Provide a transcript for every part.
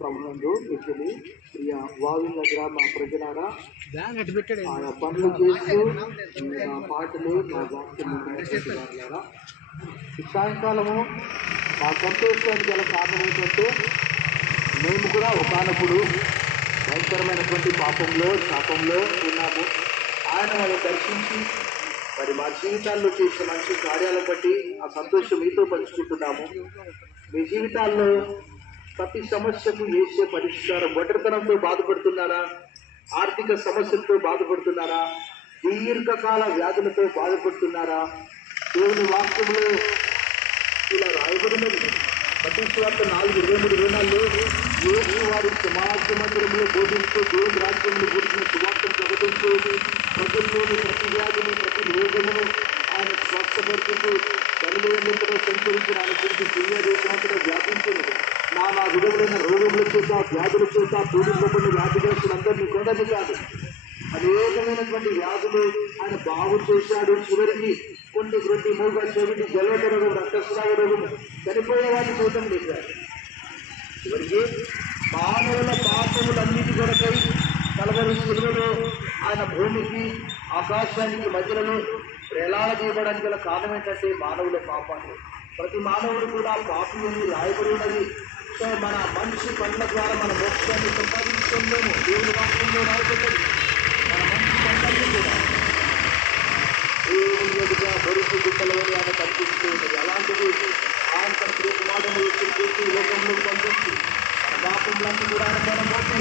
ప్రభునందు మిక్కిలి ప్రియ వావిల గ్రామ ప్రజలారా, ఆయన పనులు చేస్తూ నా పాటలు నా వాక్యం ఈ సాయంకాలము మా సంతోషానికి గల కారణం ఏంటంటే మేము కూడా ఒకనప్పుడు భయంకరమైనటువంటి పాపంలో శాపంలో ఉన్నాము. ఆయన వాళ్ళు దర్శించి మరి మా జీవితాల్లో చేసే మంచి కార్యాలను బట్టి ఆ సంతోషం మీతో పంచుకుంటున్నాము. మీ జీవితాల్లో ప్రతి సమస్యకు వేసే పరిష్కారం. ఒంటరితనంతో బాధపడుతున్నారా? ఆర్థిక సమస్యలతో బాధపడుతున్నారా? దీర్ఘకాల వ్యాధులతో బాధపడుతున్నారా? దేవుని వాక్యంలో ఇలా రాయబడినది. మత్తయి సువార్త 4:23-24 యేసు వారి సమాజ మందిరంలో బోధించే దేవుని రాజ్యంలో గురించిన సువార్తను ప్రకటించే ప్రజల్లోని ప్రతి వ్యాధిని ప్రతి రోగమును ఆయన స్వస్థపరుచుతూ గలిలయలో సంచరించిన ఆయన గురించి దునియా దేశమంతటా వ్యాపించినది. నా విధములైన రోగముల చేత వ్యాధుల చేత పీడింపబడిన వ్యాధిగ్రస్తులందరినీ కొండది కాదు, అనేకమైనటువంటి వ్యాధులు ఆయన బాగు చేశాడు. చివరికి కొన్ని మూగ చెవిటి జలట రోగం రక్తస్రావ రోగం చనిపోయే వారిని చూడటం లేచారు. చివరికి మానవుల పాపములన్నిటి కొరకై కలవరి శిలువలో ఆయన భూమికి ఆకాశానికి మధ్యలో వేలాడదీయబడానికి గల కారణం ఏంటంటే మానవుల పాపాలు. ప్రతి మానవుడు కూడా పాపి అని రాయబడి ఉన్నది. సో మన మంచి పనుల ద్వారా మన మోక్షాన్ని సంపాదించుకోలేము. దేవుని వాక్యంలో రాయబడ్డది. మన మంచి పనులన్నీ కూడా దేవునిగా బరుసు గుట్టలని ఆయన కనిపిస్తూ ఉన్నది. అలాంటిది ఆయన తన ప్రియకుమారుని చేసి లోకంలో పంపించి మన పాపములన్నీ కూడా ఆయన మన మోసి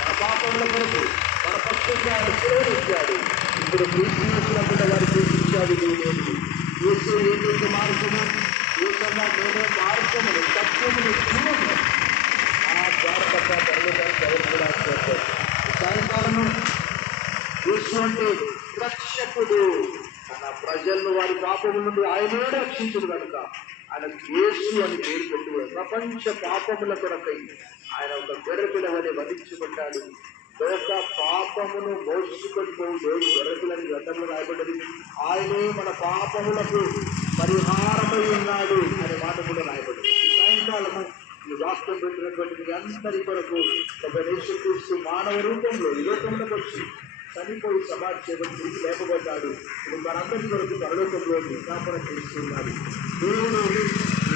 మన పాపముల కొరకు మన పక్షంగా ఆయన సేవలు ఇచ్చాడు. ఇప్పుడు క్రీస్తున్నప్పుడు వారికి ఇచ్చాడు. దేవుడు యేసు ఏదైతే మార్గము ఏకన్నా నేనే మార్గమును సత్యమును జీవము ఆ ద్వారపట్ల తరలిదానికి ఎవరు కూడా చేస్తారు. సాయంకాలము యేసు అంటే రక్షకుడు. తన ప్రజలను వారి పాపముల నుండి ఆయనే రక్షించుడు కనుక ఆయన యేసు అని పేరు పెట్టుకోడు. ప్రపంచ పాపముల కొరకై ఆయన ఒక గొర్రెపిల్లవని వధించబడ్డాడు. లోక పాపమును మోసుకొని పోయి దేవుడు గొర్రెపిల్లని గ్రంథంలో రాయబడ్డది. ఆయనే మన పాపములకు పరిహారమై ఉన్నాడు అనే మాట కూడా రాయబడ్డది. సాయంకాలము ఈ వాక్యం పెట్టినటువంటి మీ అందరి కొరకు ఒక యేసుక్రీస్తు మానవ రూపంలో ఈ లోకంలోకి వచ్చి చనిపోయి సమాధి చేయడం తిరిగి లేపబడ్డాడు. ఇప్పుడు మనందరి కొరకు పరలోకంలో విజ్ఞాపన చేస్తున్నాడు. దేవుడు ఈ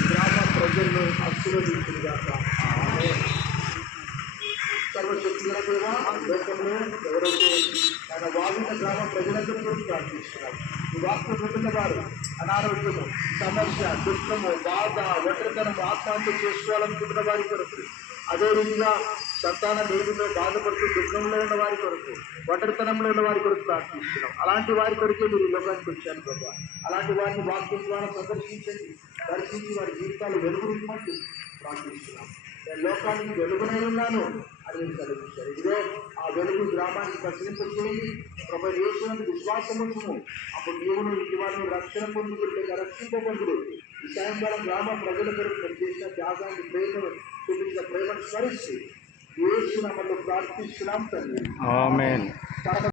గ్రామ ప్రజలను ఆశీర్వదించుగాక. సర్వశక్తిగల దేవా, లోకంలో ఎవరైతే ఆయన వాగిన గ్రామ ప్రజలందరి కొరకు ప్రార్థిస్తున్నారు. ఈ వాక్యం పెట్టిన వారు అనారోగ్యము, సమస్య, దుఃఖము, బాధ, ఒంటరితనం, ఆత్మహత్య చేసుకోవాలనుకుంటున్న వారి కొరకు, అదేవిధంగా సంతాన లేమిలో బాధపడుతూ దుఃఖంలో ఉన్న వారి కొరకు, ఒంటరితనంలో ఉన్న వారి కొరకు ప్రార్థిస్తున్నాం. అలాంటి వారి కొరకే మీరు లోకానికి వచ్చారు ప్రభా. అలాంటి వారిని వాక్యం ద్వారా సందర్శించండి, దర్శించి వారి జీవితాలు వెలుగునివ్వండి ప్రార్థిస్తున్నాం. నేను లోకానికి వెలుగునై ఉన్నాను అని మీరు చదివించారు. ఇదే ఆ వెలుగు గ్రామానికి ప్రసరింపచేయండి. ప్రభు యేసునందు విశ్వాసం ఉంచుము. అప్పుడు నీవును ఇంటి వారిని రక్షణ పొందుకుంటే రక్షింపబడుదురు. ఈ సాయంకాలం గ్రామ ప్రజల కొరకు చేసిన త్యాగాన్ని, ప్రేమను చూపించిన ప్రేమను స్మరిస్తూ యేసు నామములో ప్రార్థిస్తున్నాం తండ్రి. ఆమేన్.